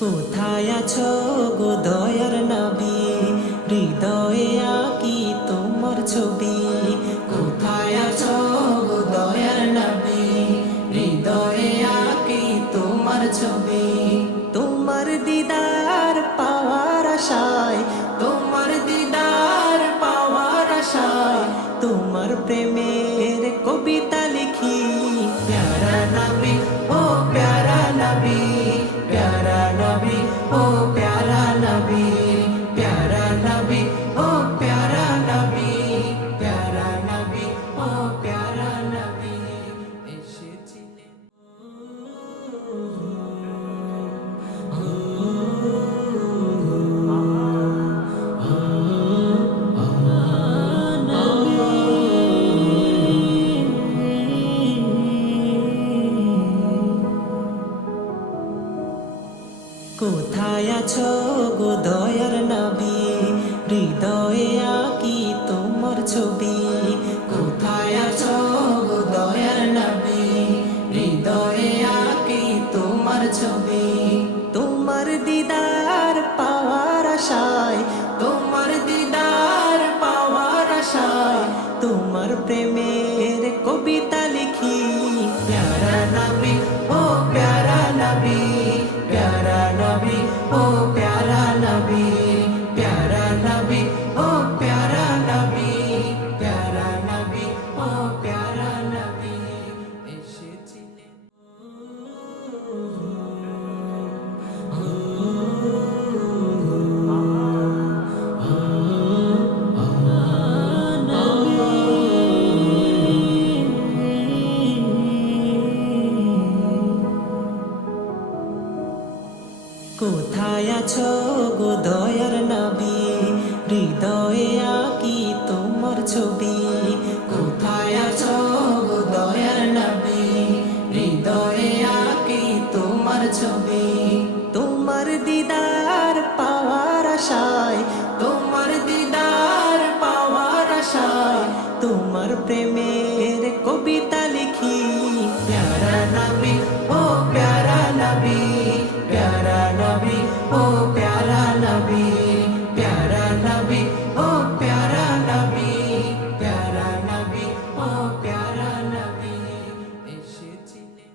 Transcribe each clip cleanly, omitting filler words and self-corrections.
কোথায় আছো গো দয়ার নবী, হৃদয়ে আঁকি তোমার ছবি। কোথায় আছো গো দয়ার নবী, হৃদয়ে আঁকি তোমার ছবি। তোমার দিদার পাওয়ার আশায়, তোমার দিদার পাওয়ার আশায়, তোমার প্রেমের কবিতা লিখি। প্যারা নবী ও প্যারা নবী, প্যারা নবী ও প্যারা নবী, প্যারা নবী ও প্যারা নবী, প্যারা নবী ও প্যারা নবী এসেছিলেন। কোথায় আছো গো দয়ার নবী, হৃদয়ে আঁকি তোমার ছবি। কোথায় আছো গো দয়ার নবী, হৃদয়ে আঁকি তোমার ছবি। তোমার দিদার পাওয়ার আশায়, তোমার দিদার পাওয়ার আশায়, তোমার প্রেমের কবিতা লিখি। প্যারা নবী ও প্যারা নবী, প্যারা নবী ও প্যারা নবী, প্যারা নবী ও প্যারা নবী, প্যারা নবী ও প্যারা নবী এসেছিলেন। কোথায় আছো গো দয়ার নবী, হৃদয়ে আঁকি তোমার ছবি। কোথায় আছো গো দয়ার নবী, হৃদয়ে আঁকি তোমার ছবি। তোমার দিদার পাওয়ার আশায়, তোমার দিদার পাওয়ার আশায়, তোমার প্রেমের কবিতা লিখি। প্যারা নবী ও প্যারা নবী, প্যারা নবী ও প্যারা নবী, প্যারা নবী ও প্যারা নবী, প্যারা নবী ও প্যারা নবী এসেছিলেন।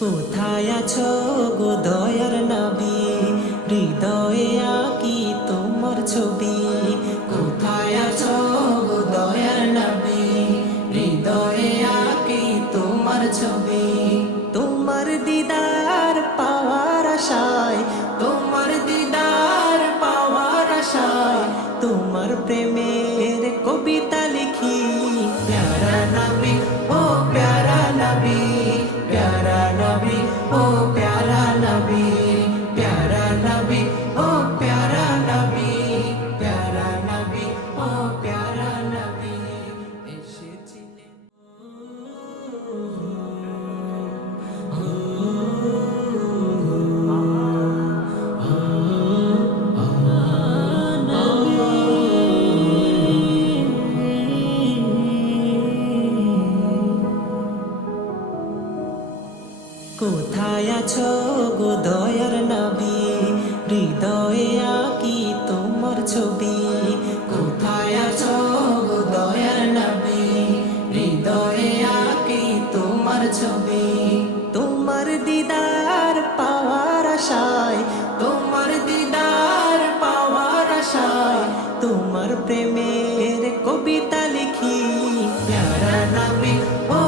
কোথায় আছো গো দয়ার নবী, হৃদয়ে আঁকি তোমার ছবি। কোথায় আছো গো দয়ার নবী, হৃদয়ে আঁকি তোমার ছবি। তোমার দিদার পাওয়ার আশায়, তোমার দিদার পাওয়ার আশায়, তোমার প্রেমের কবিতা লিখি। প্যারা নবী ও প্যারা নবী, প্যারা নবী ও প্যারা নবী, প্যারা নবী ও প্যারা নবী, প্যারা নবী ও প্যারা নবী এসেছিলেন। কোথায় আছো গো দয়ার নবী, হৃদয়ে আঁকি তোমার ছবি। কোথায় আছো গো দয়ার নবী, হৃদয়ে আঁকি তোমার ছবি। তোমার দিদার পাওয়ার আশায়, তোমার দিদার পাওয়ার আশায়, তোমার প্রেমের কবিতা লিখি। প্যারা নবী ও